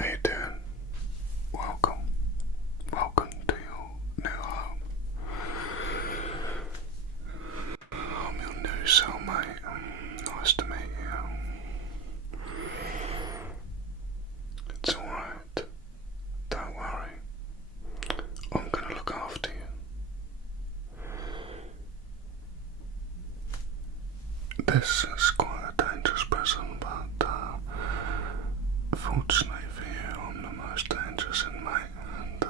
How you doing? Welcome. Welcome to your new home. I'm your new cellmate. Nice to meet you. It's alright. Don't worry. I'm gonna look after you. This is quite a dangerous prison, but fortunately for you, I'm the most dangerous inmate, and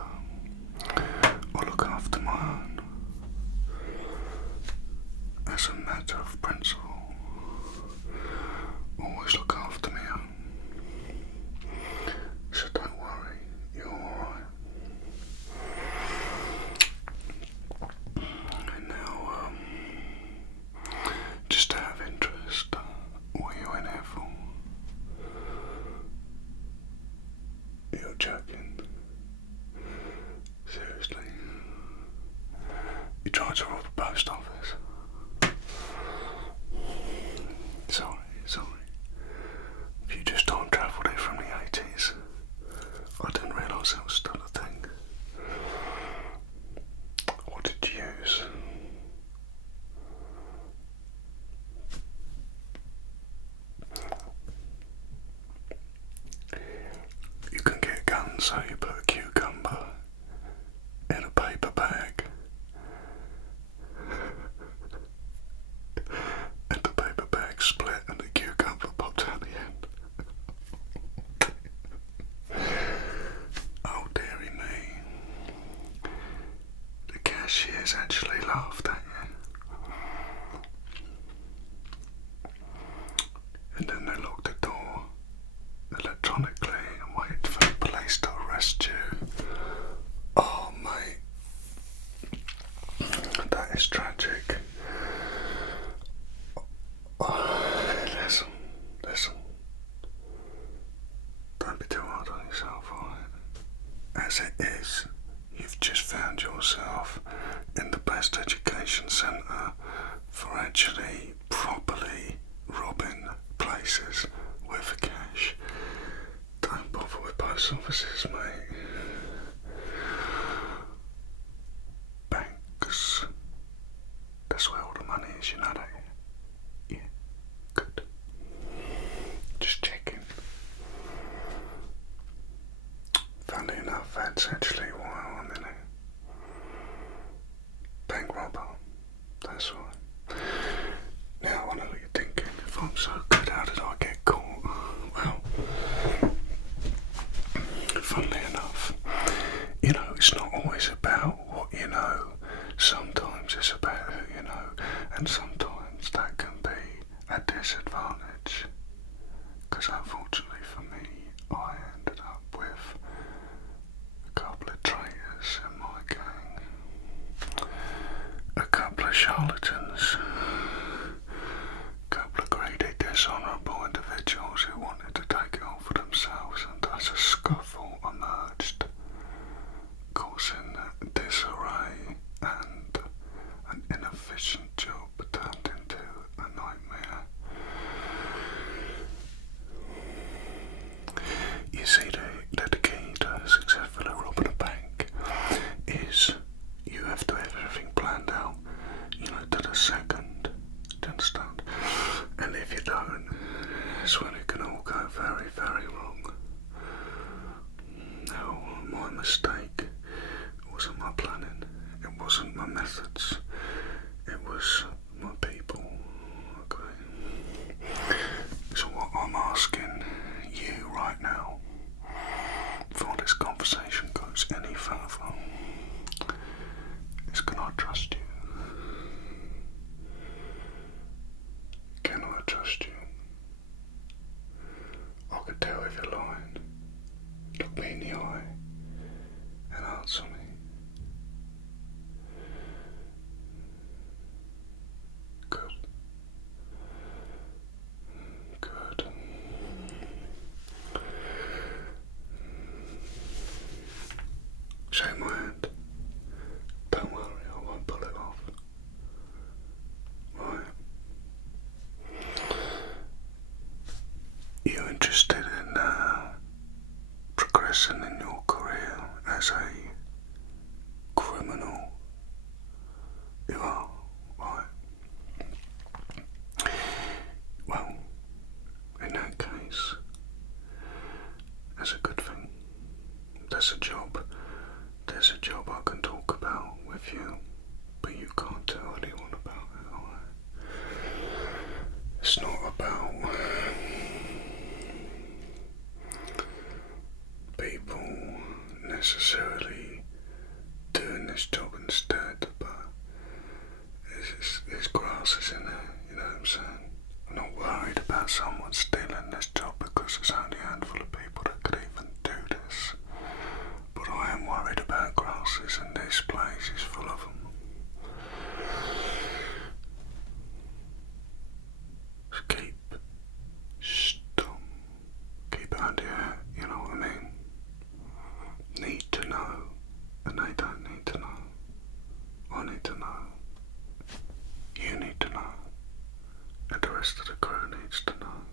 I'll look after my own. As a matter of principle, always look after me own. So don't worry, you're alright. And now, just out of interest, what are you in here for? You're joking. Seriously? You tried to rob a post office? Sorry. If you just time travelled here from the 80s, I didn't realise that was still a thing. What did you use? You can get guns, so you put a cucumber in a paper bag. And the paper bag split and the cucumber popped out the end. Oh dearie me. The cashiers actually laughed at you. And then they locked the door electronically and waited for the police to arrest you. Oh mate. That is tragic. Listen. Don't be too hard on yourself, alright? As it is, you've just found yourself in the best education centre for actually properly robbing places with cash. Don't bother with post offices, mate. Banks. That's where all the money is, you know that? Yeah, good. Just checking. Funny enough, that's actually why I'm in it. Bank robber. That's right. Now I know what you're thinking. If I'm so good, how did I get caught? Well, funnily enough, you know, it's not always about what you know. Sometimes it's about who you know, and sometimes that can be a disadvantage. Because unfortunately for me, I ended up with a couple of traitors in my gang, a couple of charlatans, a couple of greedy, dishonourable individuals who wanted to take it all for themselves, and as a scuffle emerged, causing disarray and an inefficient job turned into a nightmare. You see, the key to successfully robbing a bank is you have to have everything planned out, you know, to the second. Do you understand? And if you don't, that's when it can all go very, very wrong. Now, my mistake wasn't my planning, it wasn't my methods, it was my people. Okay? So what I'm asking you right now, before this conversation goes any further, is can I trust you? Can I trust you? I could tell if you're lying. Look me in the eye and answer me. Good. Shake my hand. Don't worry, I won't pull it off. Right. You interested in progressing in your career as a criminal? You are, right? Well, in that case, that's a good thing. There's a job I can talk about with you, but you can't tell anyone about it, alright? It's not about people necessarily doing this job instead, but there's grasses in there, you know what I'm saying? I'm not worried about someone stealing this job because there's only a handful of people that could even do this. But I am worried about grasses, and this place is full of them. So keep it under your hat, you know what I mean? Need to know, and they don't need to know. I need to know. You need to know. And the rest of the crew needs to know.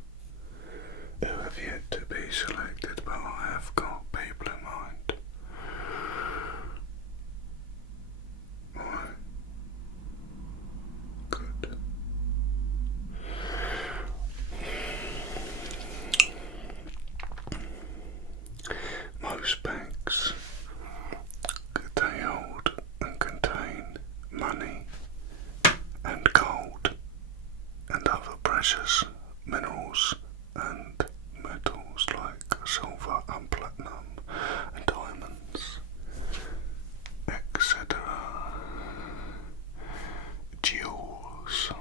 Who have yet to be selected, but I have got people in mind. Alright. Good. Most banks, they hold and contain money and gold and other precious minerals and metals like silver and platinum and diamonds, etc. Jewels.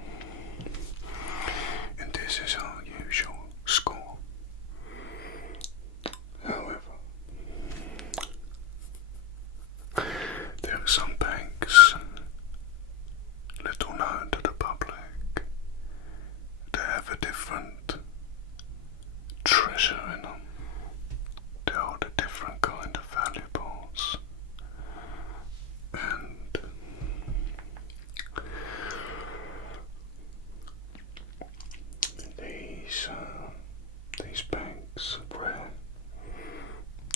And this is our usual score. However, there are some banks, little known to the public, that have a different treasure in them. They hold a different kind of valuables, and these banks are rare,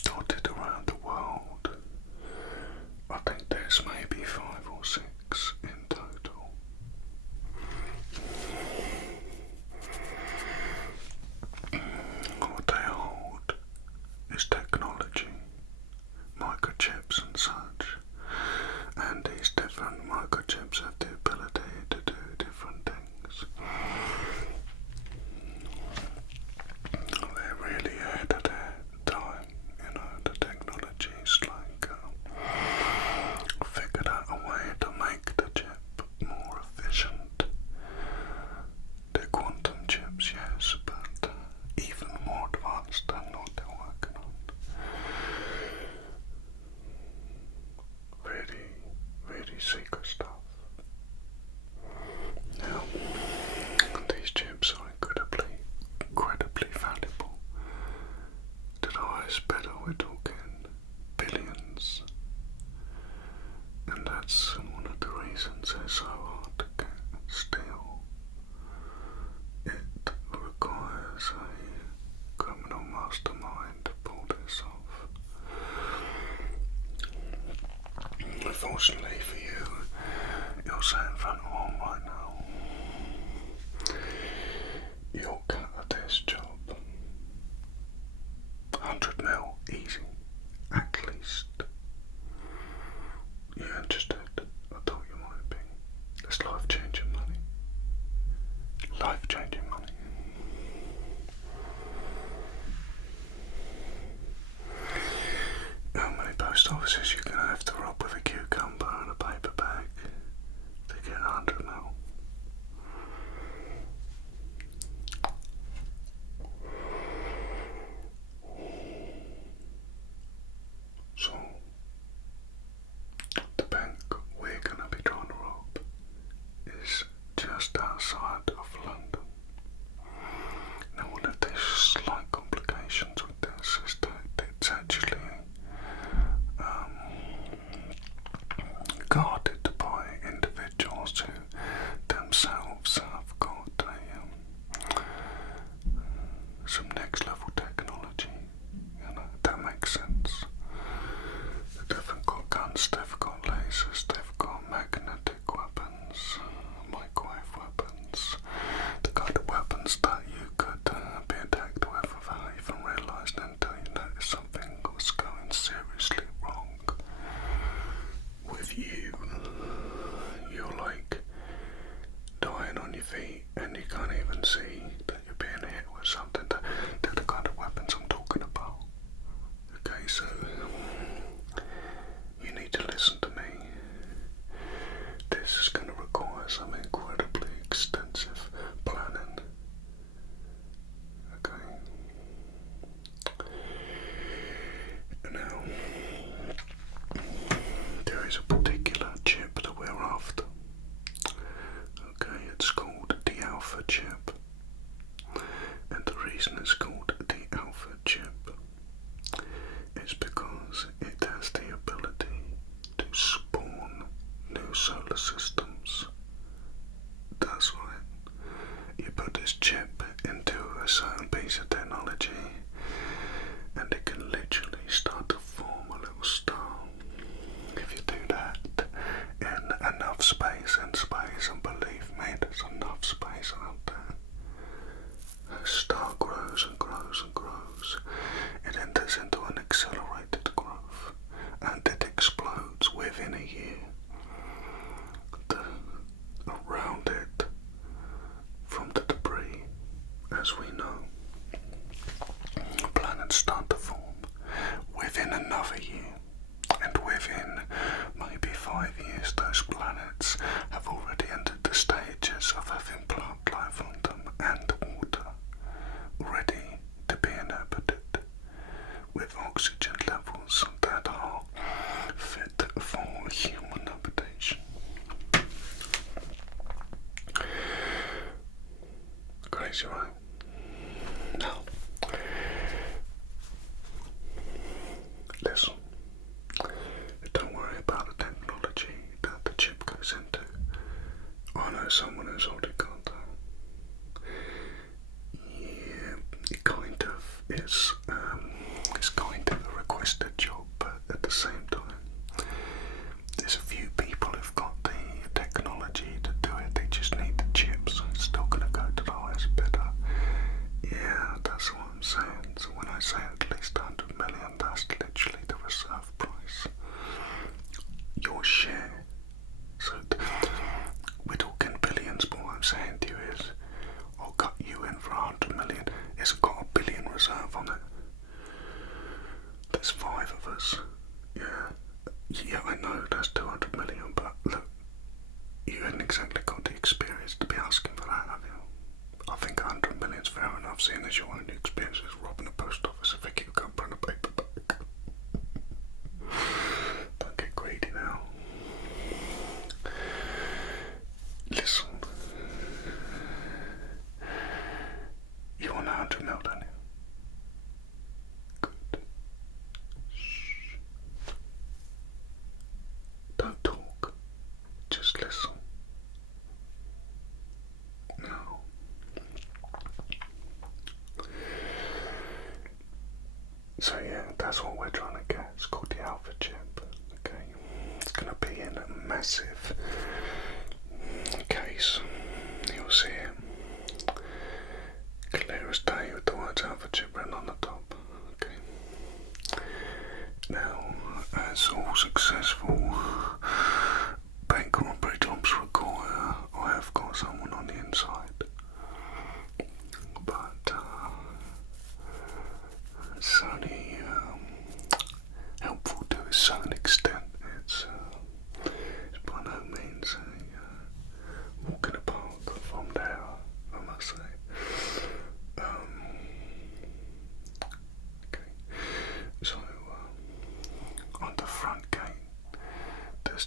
dotted around the world. I think there's maybe 5 or 6 in total. What they hold is technology, microchips and such, and these different microchips have the ability to do different things. They're really ahead of their time, you know, the technology's like figured out a way to make the chip more efficient. They're quantum chips, yes, but even more advanced than what they're working on. Really, really secret stuff. Now, these chips are incredibly valuable. To the highest bidder, we're talking billions. And that's one of the reasons they're so hard to get and steal. It requires a criminal mastermind to pull this off. Unfortunately for you, you're sat in front of one right now. You'll cut at this job. 100 mil, easy, at least. You interested? I thought you might be. That's life-changing money. Life-changing money. How many post offices you're gonna have to rob with a cucumber and a paper bag to get 100 mil? So, the bank we're gonna be trying to rob is just outside of London. Now, one of the slight complications with this is that it's actually with oxygen levels that are fit for human habitation. Crazy, right? Now, listen, don't worry about the technology that the chip goes into. I know someone who's already got that. Yeah, it kind of is, it's kind of a requested job, but at the same time, there's a few people who've got the technology to do it, they just need the chips. It's still going to go to the highest bidder. Yeah, that's what I'm saying. So when I say at least 100 million, that's literally the reserve price. Your share. So we're talking billions, but what I'm saying to you is, I'll cut you in for 100 million. It's got a billion reserve on it. There's 5 of us. Yeah, I know that's 200 million, but look, you hadn't exactly got the experience to be asking for that, have you? I think 100 million's fair enough, seeing as your only experience is robbing a post office. I think you can't bring a paper back. Don't get greedy now. Listen, you want 100 mil, don't you? Good. Shh. Don't talk. Just listen. Now, so yeah, that's what we're trying to get. It's called the Alpha chip. Okay, it's going to be in a massive case. You'll see it clear as day with the words Alpha chip written on the top. Okay. Now, as all successful bank robbery jobs require, I have got someone on the inside. But it's only helpful to a certain extent. It's by no means a walk in the park from there, I must say. Okay, so on the front gate there's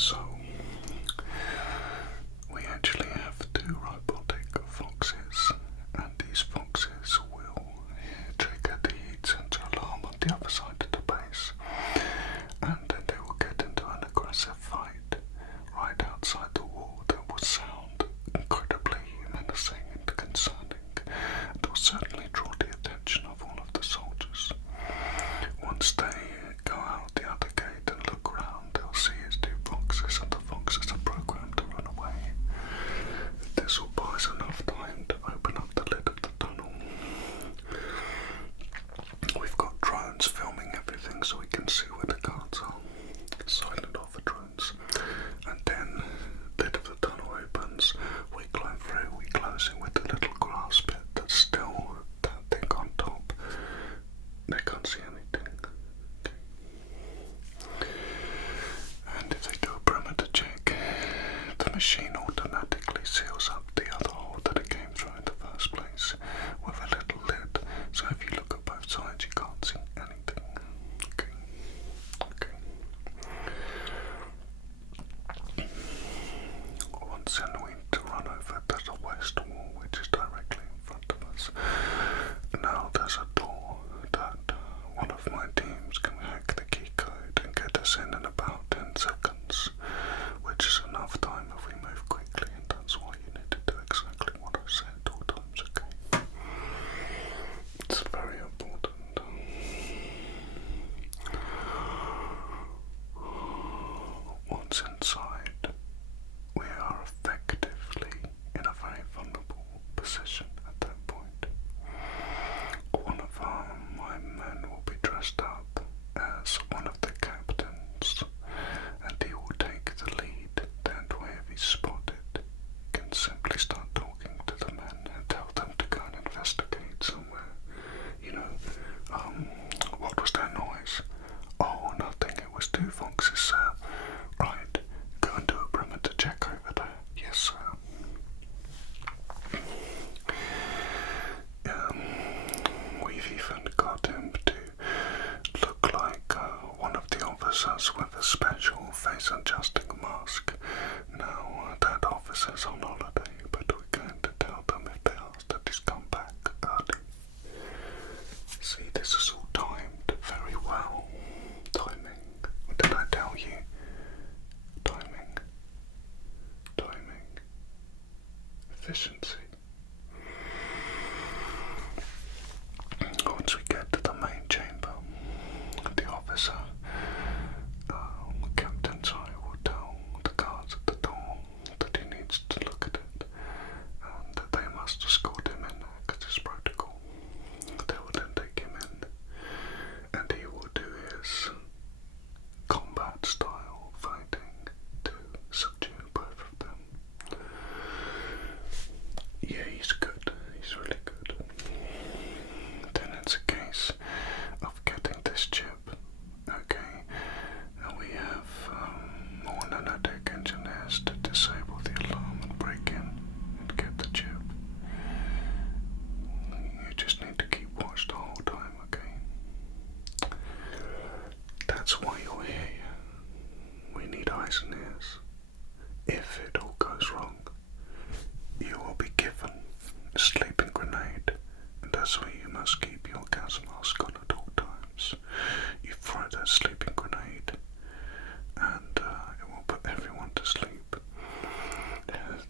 So, we actually have two robotic foxes, and these foxes will trigger the heat sensor alarm on the other side of the base, and then they will get into an aggressive fight right outside the wall that will sound incredibly menacing and concerning, and will certainly draw the attention of all of the soldiers. Once they go out the other gate and look around, they'll see his two foxes, and the foxes are programmed to run away. This will buy us enough time to open up the lid of the tunnel. We've got drones filming everything so we can see where the guards are. Silent off the drones. And then the lid of the tunnel opens, we climb through, we close it with the little grass bit that's still that thing on top. They can't see anything. And if they do a perimeter check, the machine automatically seals up the other hole that it came through in the first place with a little lid. So if you look at both sides, you can't see anything. Okay. Once in, we need to run over to the west wall, which is directly in front of us. Now there's a door that one of my teams can hack the key code and get us in about 10 seconds, which is enough time if we move quickly, and that's why you need to do exactly what I said all times, okay? It's very important. Once inside, we are effectively in a very vulnerable position at that point. One of my men will be dressed up as one of the captains, and he will take the lead. That way, if he's spotted, he can simply start talking to the men and tell them to go and investigate somewhere. You know, what was that noise? Oh, nothing, it was two foxes, sir. Right, go and do a perimeter check over there. Yes, sir. We've even got him to look like one of the officers with a special face-adjusting mask. Now, that officer's on holiday, but we're going to tell them if they ask that he's come back early. See, this is all timed very well. Timing. What did I tell you? Timing. Efficiency. Once we get to the main chamber, the officer, Captain Sorry, will tell the guards at the door that he needs to look at it, and that they must escort him in because it's protocol. They will then take him in, and he will do his combat style fighting to subdue both of them. Yeah, he's good. He's really good. Then it's a case of getting this chip. Okay, and we have more nanotech engineers to disable the alarm and break in and get the chip. You just need to keep watch the whole time, okay? That's why you're here. We need eyes and ears. If it all goes wrong, you will be given a sleeping grenade, and that's where you must keep your gas mask on at all times. You throw that sleeping grenade, and it will put everyone to sleep.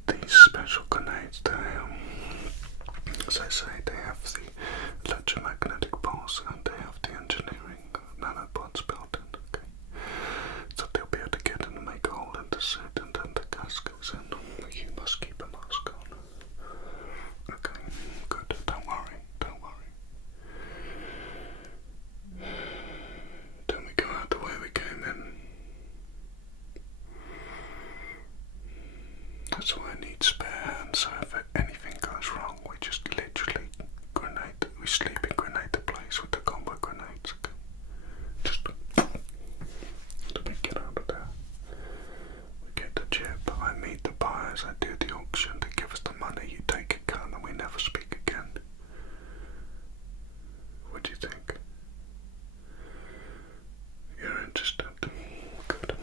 These special grenades, as I say, they have the electromagnetic pulse and they have the engineering nanobots built in, okay? So they'll be able to get in and make a hole in the suit, and then the gas goes in. You must keep a mask on. Okay, good. Don't worry. Then we go out the way we came in. That's why I need spare hands, so if anything goes wrong, we just literally we sleeping grenade the place with the combo grenades. Okay? Just let me get out of there. We get the chip, I meet the buyers, I do the auction, they give us the money, you take it, gun, and we never speak again. What do you think? You're interested? Good.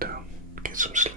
down, get some sleep.